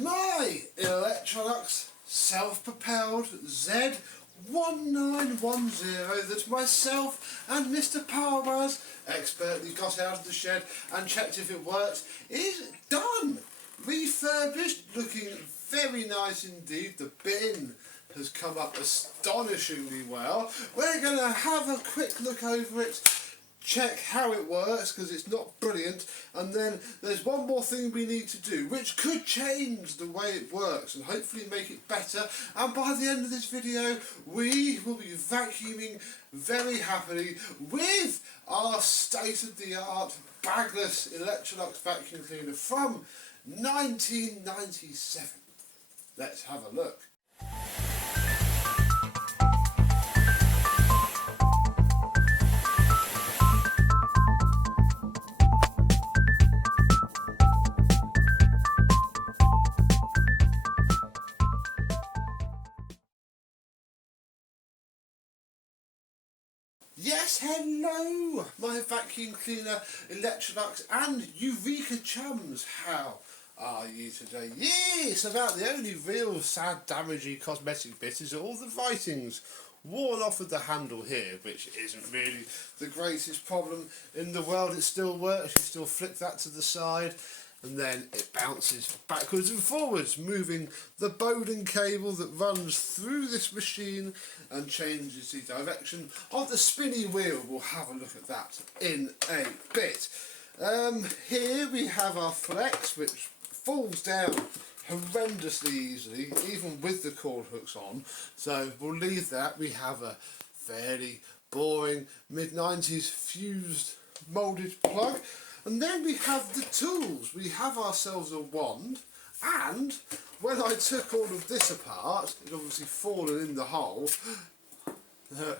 my Electrolux Self Propelled Z1910 that myself and Mr. Palmer's expertly got out of the shed and checked if it works is done. Refurbished, looking very nice indeed. The bin has come up astonishingly well. We're going to have a quick look over it, check how it works because it's not brilliant, and then there's one more thing we need to do which could change the way it works and hopefully make it better, and by the end of this video we will be vacuuming very happily with our state-of-the-art bagless Electrolux vacuum cleaner from 1997. Let's have a look. Yes, hello, my vacuum cleaner, Electrolux and Eureka chums. How are you today? Yes, about the only real sad, damaging cosmetic bit is all the writings worn off of the handle here, which isn't really the greatest problem in the world. It still works. You still flick that to the side and then it bounces backwards and forwards, moving the Bowden cable that runs through this machine and changes the direction of the spinny wheel. We'll have a look at that in a bit. Here we have our flex, which falls down horrendously easily, even with the cord hooks on, so we'll leave that. We have a fairly boring mid-90s fused moulded plug. And then we have the tools. We have ourselves a wand, and when I took all of this apart, it obviously fallen in the hole. The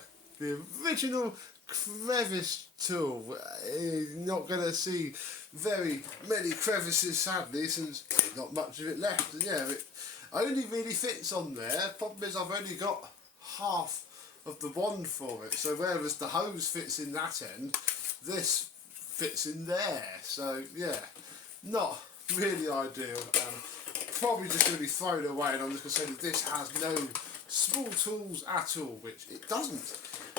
original crevice tool. You're not going to see very many crevices, sadly, since there's not much of it left. And yeah, it only really fits on there. Problem is I've only got half of the wand for it, so whereas the hose fits in that end, this fits in there. So yeah, not really ideal. Probably just going to be thrown away, and I'm just going to say that this has no small tools at all, which it doesn't.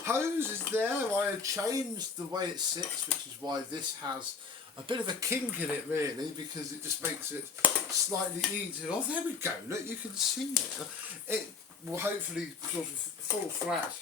Hose is there. I had changed the way it sits, which is why this has a bit of a kink in it really, because it just makes it slightly easier. Oh, there we go, look, you can see now. It will hopefully sort of fall flat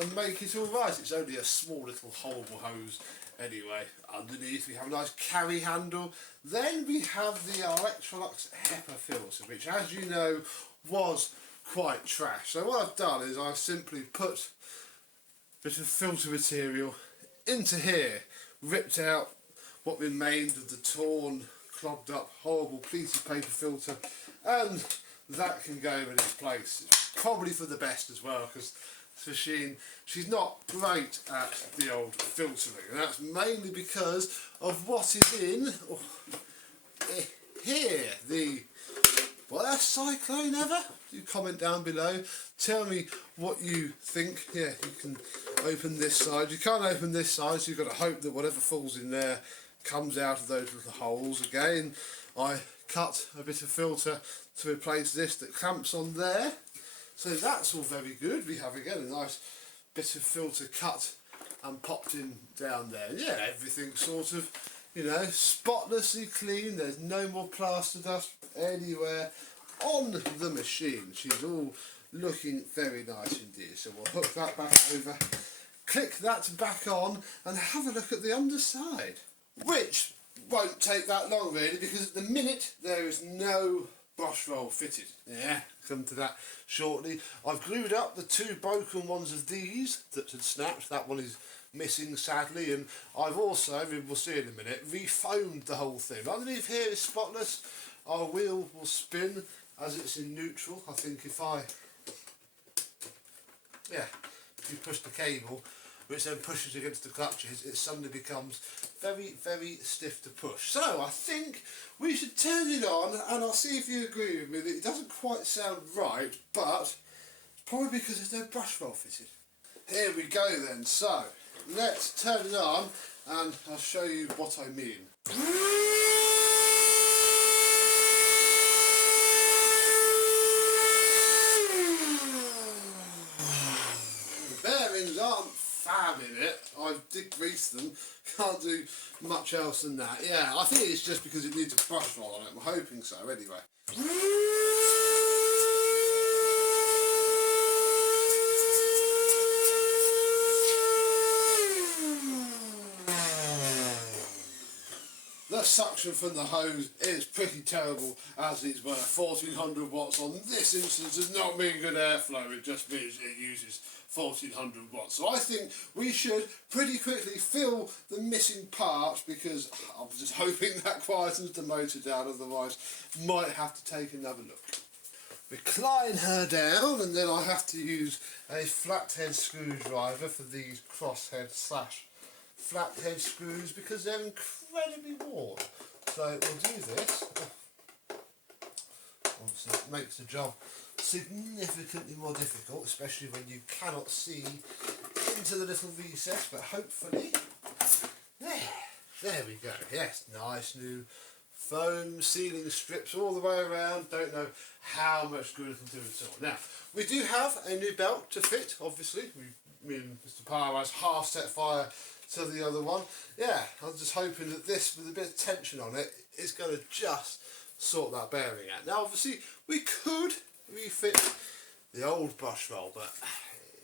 and make it alright. It's only a small little horrible hose anyway. Underneath we have a nice carry handle. Then we have the Electrolux HEPA filter, which, as you know, was quite trash. So what I've done is I've simply put a bit of filter material into here, ripped out what remained of the torn, clogged up, horrible pleated paper filter, and that can go in its place. It's probably for the best as well, because this machine, she's not great at the old filtering, and that's mainly because of what is in here. The worst cyclone ever? You comment down below, tell me what you think. Yeah, you can open this side. You can't open this side, so you've got to hope that whatever falls in there comes out of those little holes. Again, I cut a bit of filter to replace this that clamps on there. So that's all very good. We have again a nice bit of filter cut and popped in down there. Yeah, everything's sort of, you know, spotlessly clean. There's no more plaster dust anywhere on the machine. She's all looking very nice indeed. So we'll hook that back over, click that back on, and have a look at the underside, which won't take that long really, because at the minute there is no brush roll fitted. Yeah, come to that shortly. I've glued up the two broken ones of these that had snapped. That one is missing sadly, and I've also, we'll see in a minute, refoamed the whole thing. Underneath here is spotless. Our wheel will spin as it's in neutral. I think if you push the cable, which then pushes against the clutches, it suddenly becomes very, very stiff to push. So I think we should turn it on, and I'll see if you agree with me that it doesn't quite sound right, but probably because there's no brush roll fitted. Here we go then. So let's turn it on and I'll show you what I mean. degrease them. Can't do much else than that. Yeah, I think it's just because it needs a brush roll on it. I'm hoping so, anyway. The suction from the hose is pretty terrible, as it's 1400 watts on this instance does not mean good airflow, it just means it uses 1400 watts. So I think we should pretty quickly fill the missing parts, because I'm just hoping that quietens the motor down, otherwise might have to take another look. Recline her down, and then I have to use a flathead screwdriver for these crosshead / flathead screws, because they're incredibly worn. So we'll do this. Obviously it makes the job significantly more difficult, especially when you cannot see into the little recess, but hopefully there we go. Yes, nice new foam sealing strips all the way around. Don't know how much good it can do at all. Now, we do have a new belt to fit, obviously. Me and Mr. Power has half set fire to the other one. Yeah, I'm just hoping that this, with a bit of tension on it, is going to just sort that bearing out. Now, obviously, we could refit the old brush roll, but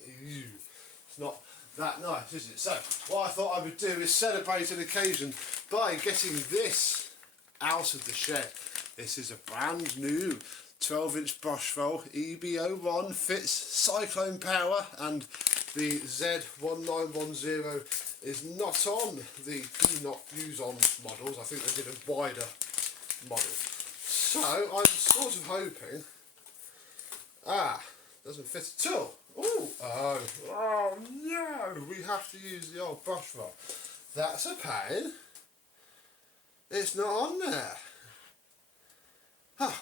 it's not that nice, is it? So, what I thought I would do is celebrate an occasion by getting this out of the shed. This is a brand new 12-inch brush roll, EB01, fits cyclone power, and the Z1910 is not on the do not use on models. I think they did a wider model. So I'm sort of hoping, doesn't fit at all. Ooh, oh no, we have to use the old brush roll. That's a pain. It's not on there.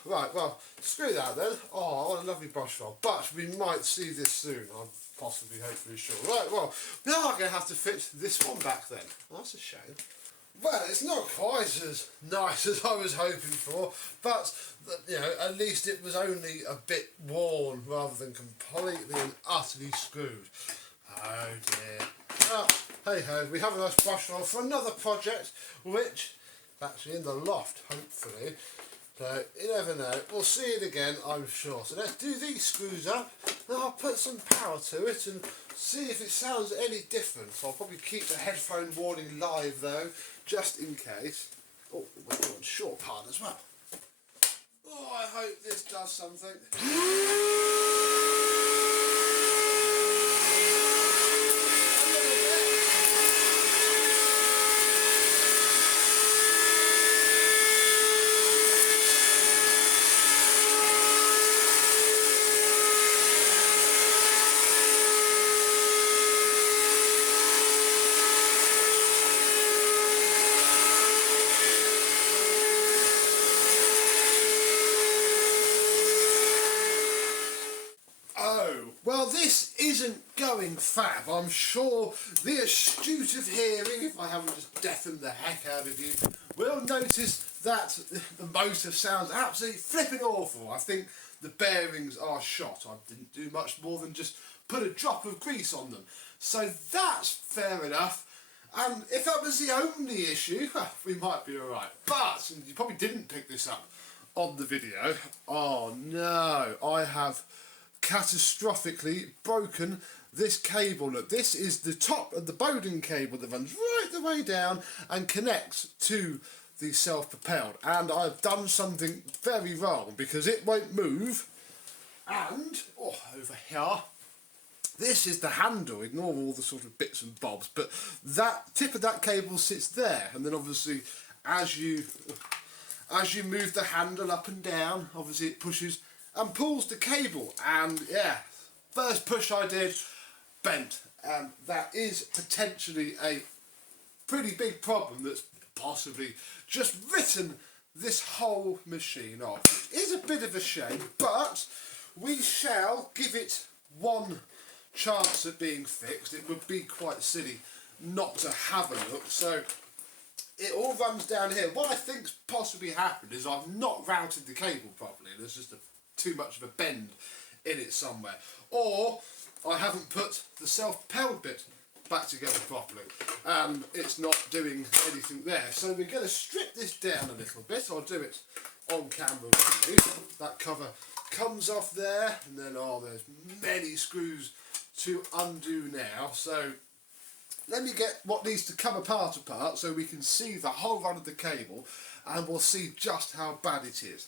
Right, well, screw that then. Oh, what a lovely brush roll. But we might see this soon, I'm possibly, hopefully sure. Right, well, now I'm going to have to fit this one back then. That's a shame. Well, it's not quite as nice as I was hoping for, but, you know, at least it was only a bit worn rather than completely and utterly screwed. Oh dear. Well, hey ho, we have a nice brush roll for another project, which is actually in the loft, hopefully. So, you never know. We'll see it again, I'm sure. So let's do these screws up, and I'll put some power to it and see if it sounds any different. So I'll probably keep the headphone warning live though, just in case. Oh, we're doing short part as well. Oh, I hope this does something. Well, this isn't going fab. I'm sure the astute of hearing, if I haven't just deafened the heck out of you, will notice that the motor sounds absolutely flipping awful. I think the bearings are shot. I didn't do much more than just put a drop of grease on them. So that's fair enough. And if that was the only issue, well, we might be alright. But, and you probably didn't pick this up on the video, oh no, I have catastrophically broken this cable. Look, this is the top of the Bowden cable that runs right the way down and connects to the self-propelled, and I've done something very wrong because it won't move. And over here, this is the handle. Ignore all the sort of bits and bobs, but that tip of that cable sits there, and then obviously as you move the handle up and down, obviously it pushes and pulls the cable, and yeah, first push I did, bent, and that is potentially a pretty big problem that's possibly just written this whole machine off. It is a bit of a shame, but we shall give it one chance at being fixed. It would be quite silly not to have a look. So it all runs down here. What I think's possibly happened is I've not routed the cable properly. There's just too much of a bend in it somewhere, or I haven't put the self-propelled bit back together properly, and it's not doing anything there. So we're going to strip this down a little bit. I'll do it on camera with you. That cover comes off there, and then there's many screws to undo now. So let me get what needs to come apart so we can see the whole run of the cable, and we'll see just how bad it is.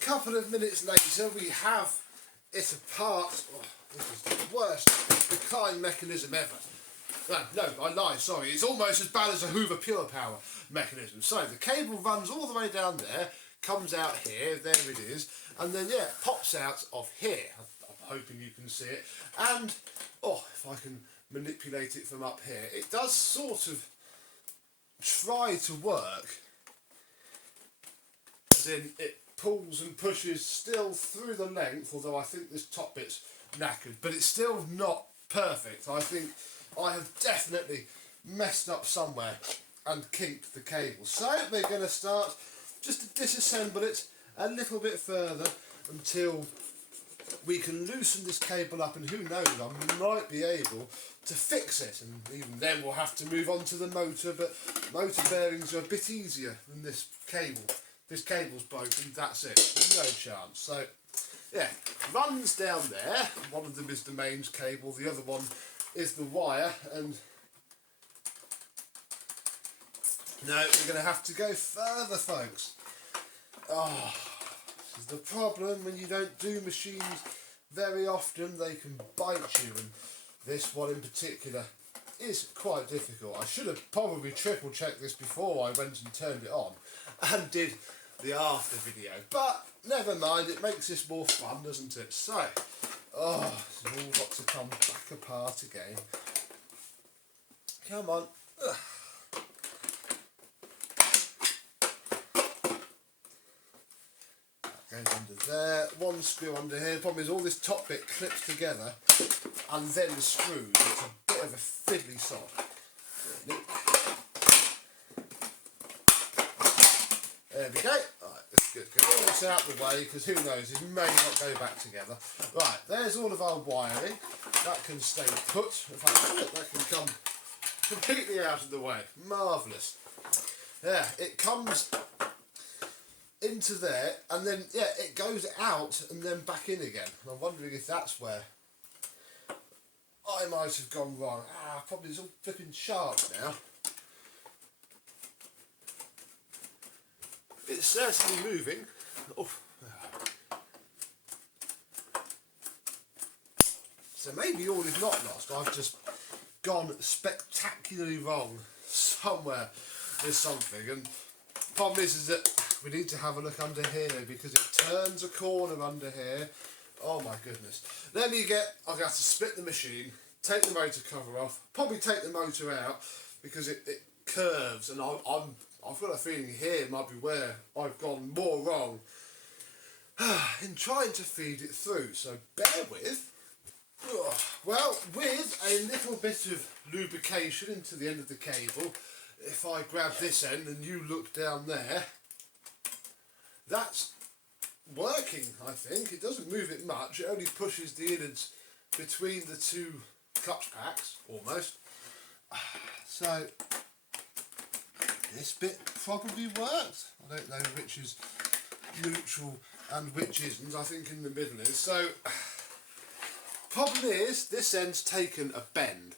Couple of minutes later, we have it apart. Oh, this is the worst decline mechanism ever. No, I lie, sorry. It's almost as bad as a Hoover Pure Power mechanism. So the cable runs all the way down there, comes out here, there it is, and then yeah, pops out of here. I'm hoping you can see it. And, if I can manipulate it from up here, it does sort of try to work, as in it pulls and pushes still through the length, although I think this top bit's knackered, but it's still not perfect. I think I have definitely messed up somewhere and kinked the cable. So we're going to start just to disassemble it a little bit further until we can loosen this cable up, and who knows, I might be able to fix it, and even then we'll have to move on to the motor, but motor bearings are a bit easier than this cable. This cable's broken, that's it, no chance. So yeah, runs down there. One of them is the mains cable, the other one is the wire, and no, we're going to have to go further, folks. This is the problem when you don't do machines very often. They can bite you, and this one in particular is quite difficult. I should have probably triple checked this before I went and turned it on and did the after video, but never mind, it makes this more fun, doesn't it? So it's all got to come back apart again. Come on. Goes under there, one screw under here. The problem is all this top bit clips together and then the screws. It's a bit of a fiddly sod. There we go. Right, that's good. Get all this out of the way, because who knows, it may not go back together. Right, there's all of our wiring. That can stay put. In fact, that can come completely out of the way. Marvellous. Yeah, it comes into there, and then yeah, it goes out and then back in again. And I'm wondering if that's where I might have gone wrong. Probably it's all flipping sharp now. It's certainly moving. So maybe all is not lost. I've just gone spectacularly wrong somewhere with something, and the problem is that we need to have a look under here, because it turns a corner under here. Oh my goodness. I'm going to have to split the machine, take the motor cover off, probably take the motor out, because it curves, and I've got a feeling here might be where I've gone more wrong in trying to feed it through, so bear with. Well, with a little bit of lubrication into the end of the cable, if I grab this end and you look down there, that's working, I think. It doesn't move it much, it only pushes the innards between the two clutch packs, almost. So this bit probably works. I don't know which is neutral and which isn't. I think in the middle is. So problem is, this end's taken a bend,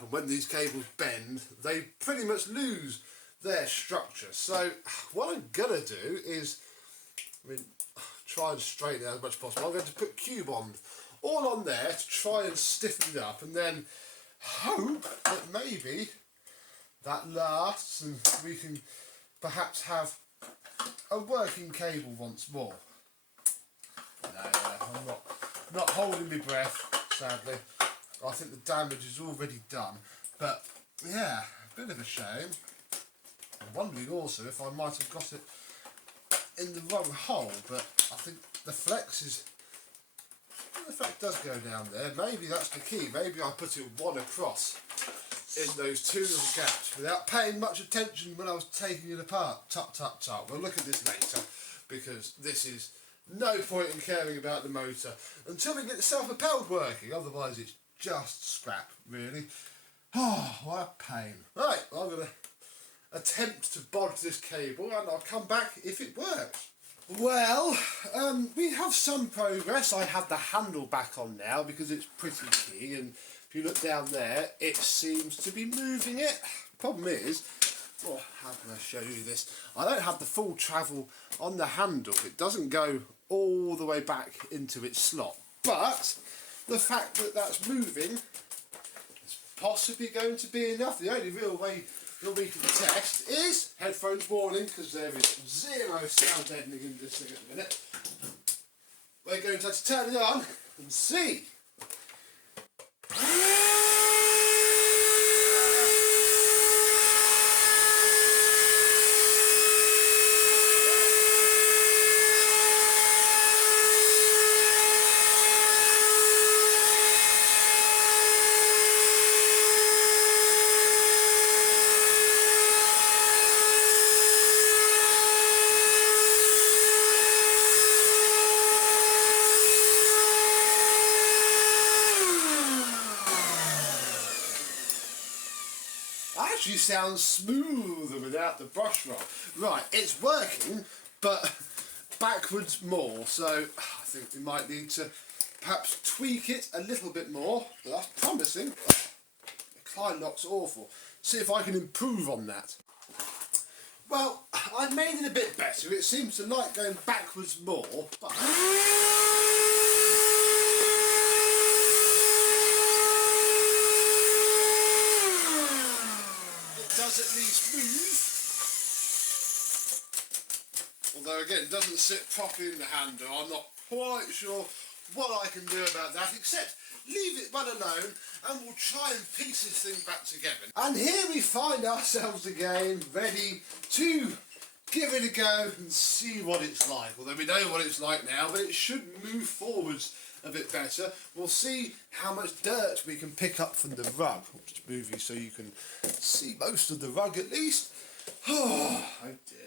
and when these cables bend, they pretty much lose their structure. So what I'm gonna do is, try and straighten it out as much as possible. I'm going to put Cube Bond all on there to try and stiffen it up, and then hope that maybe that lasts and we can perhaps have a working cable once more. No, I'm not holding my breath, sadly. I think the damage is already done, but yeah, a bit of a shame. I'm wondering also if I might have got it in the wrong hole, but I think the flex does go down there. Maybe that's the key. Maybe I put it one across in those two little gaps without paying much attention when I was taking it apart. Tut tut tut. We'll look at this later, because this is no point in caring about the motor until we get the self-propelled working. Otherwise it's just scrap, really. Oh, what a pain. Right, I'm going to attempt to bodge this cable and I'll come back if it works. Well, we have some progress. I have the handle back on now because it's pretty key, and if you look down there, it seems to be moving it. Problem is, oh, how can I show you this? I don't have the full travel on the handle. It doesn't go all the way back into its slot. But the fact that that's moving is possibly going to be enough. The only real way that we can test is headphones warning, because there is zero sound deadening in this thing at the minute. We're going to have to turn it on and see. Actually sounds smoother without the brush roll. Right, it's working, but backwards more, so I think we might need to perhaps tweak it a little bit more, but that's promising. The Klein lock's awful. See if I can improve on that. Well, I've made it a bit better. It seems to like going backwards more, but does at least move. Although again, it doesn't sit properly in the handle. I'm not quite sure what I can do about that, except leave it well alone and we'll try and piece this thing back together. And here we find ourselves again, ready to give it a go and see what it's like. Although we know what it's like now, but it should move forwards a bit better. We'll see how much dirt we can pick up from the rug. I'll just move you so you can see most of the rug at least. Oh dear.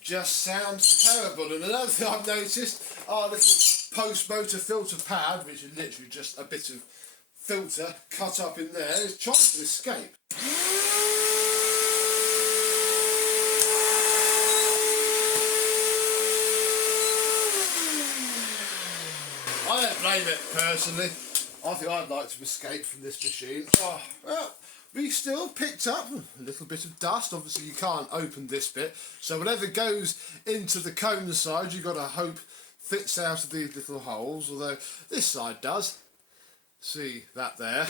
Just sounds terrible. And another thing I've noticed, our little post-motor filter pad, which is literally just a bit of filter cut up in there, is trying to escape. I don't blame it personally. I think I'd like to escape from this machine. Oh, well, we still picked up a little bit of dust. Obviously you can't open this bit, so whatever goes into the cone side you've got to hope fits out of these little holes, although this side does. See that there?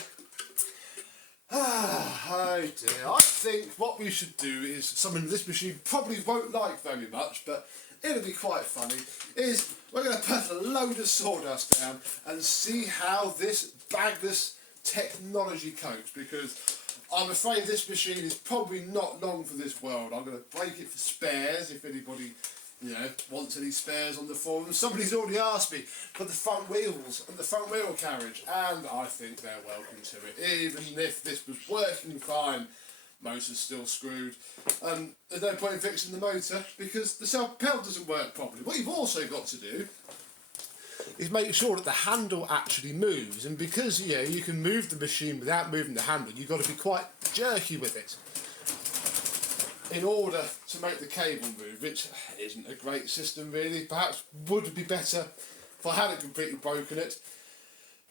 Oh dear. I think what we should do is something this machine probably won't like very much, but it'll be quite funny, is we're going to put a load of sawdust down and see how this bagless technology copes, because I'm afraid this machine is probably not long for this world. I'm going to break it for spares if anybody, you know, wants any spares on the forum. Somebody's already asked me for the front wheels and the front wheel carriage, and I think they're welcome to it. Even if this was working fine, motor's still screwed. There's no point in fixing the motor because the self propelled doesn't work properly. What you've also got to do is make sure that the handle actually moves, and because you can move the machine without moving the handle, you've got to be quite jerky with it. in order to make the cable move, which isn't a great system really. Perhaps would be better if I hadn't completely broken it.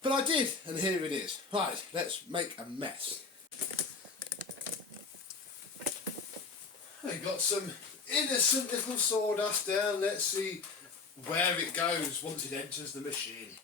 But I did, and here it is. Right, let's make a mess. I got some innocent little sawdust down. Let's see where it goes once it enters the machine.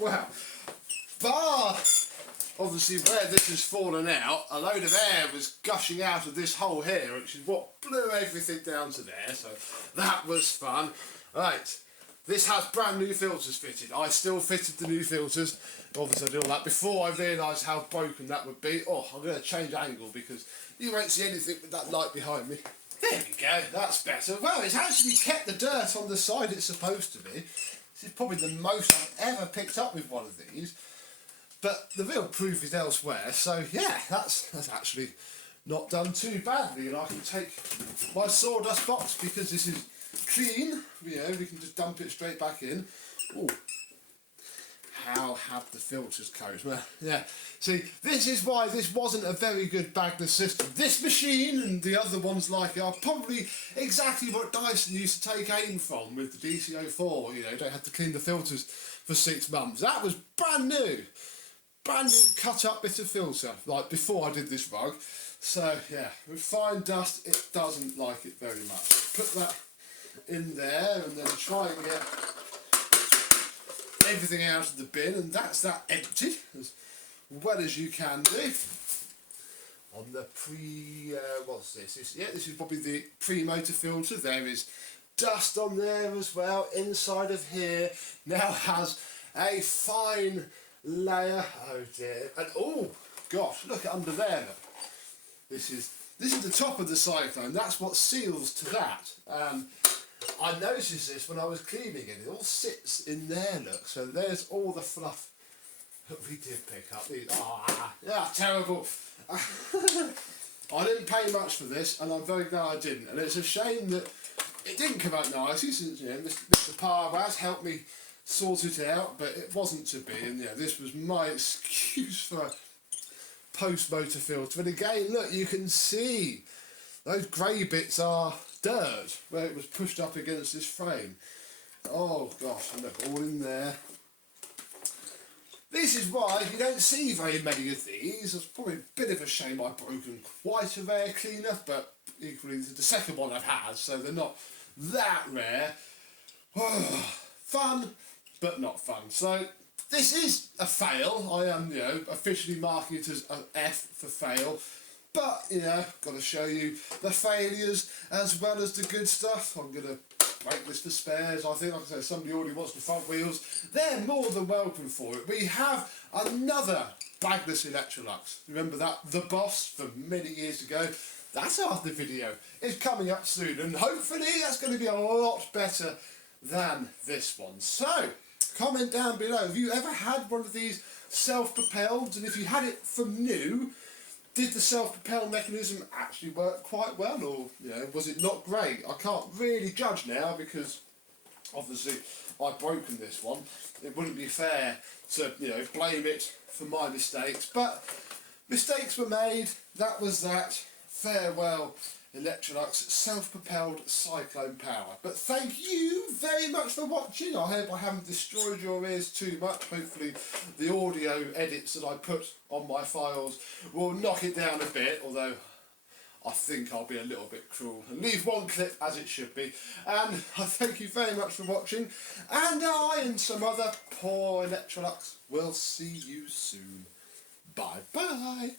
Well, bar obviously where this has fallen out, a load of air was gushing out of this hole here, which is what blew everything down to there, so that was fun. Right, this has brand new filters fitted. I still fitted the new filters. Obviously I did all that before I realised how broken that would be. Oh, I'm going to change angle because you won't see anything with that light behind me. There we go, that's better. Well, it's actually kept the dirt on the side it's supposed to be. This is probably the most I've ever picked up with one of these. But the real proof is elsewhere, so yeah, that's actually not done too badly. And I can take my sawdust box because this is clean, you know, we can just dump it straight back in. Ooh. How have the filters coped? Well, yeah, see, this is why this wasn't a very good bagless system. This machine and the other ones like it are probably exactly what Dyson used to take aim from with the DC04, you know, don't have to clean the filters for 6 months. That was brand new cut up bit of filter, like before I did this rug. So yeah, with fine dust, it doesn't like it very much. Put that in there and then try and get everything out of the bin, and that's that empty as well as you can do. On the what's this? This is probably the pre-motor filter. There is dust on there as well. Inside of here now has a fine layer. Oh dear! And oh gosh, look under there. Look. This is the top of the cyclone. That's what seals to that. I noticed this when I was cleaning it. It all sits in there, look. So there's all the fluff that we did pick up. Yeah, terrible. I didn't pay much for this, and I'm very glad I didn't. And it's a shame that it didn't come out nicely, since you know Mr. Parvaz helped me sort it out, but it wasn't to be. And yeah, this was my excuse for a post-motor filter. And again, look, you can see those grey bits are dirt where it was pushed up against this frame. Oh gosh, and look, all in there. This is why you don't see very many of these. It's probably a bit of a shame I've broken quite a rare cleaner, but equally the second one I've had, so they're not that rare. Fun, but not fun. So this is a fail. I am, you know, officially marking it as an F for fail. But, you know, got to show you the failures as well as the good stuff. I'm going to break this for spares. I think, like I said, somebody already wants the front wheels. They're more than welcome for it. We have another bagless Electrolux. Remember that? The Boss from many years ago. That's after the video. It's coming up soon, and hopefully that's going to be a lot better than this one. So, comment down below. Have you ever had one of these self-propelled? And if you had it from new, Did the self-propel mechanism actually work quite well, or was it not great? I can't really judge now because obviously I've broken this one. It wouldn't be fair to blame it for my mistakes, but mistakes were made. That was that. Farewell, Electrolux self-propelled cyclone power. But thank you very much for watching. I hope I haven't destroyed your ears too much. Hopefully the audio edits that I put on my files will knock it down a bit, although I think I'll be a little bit cruel and leave one clip as it should be. And I thank you very much for watching, and I and some other poor Electrolux will see you soon. Bye bye.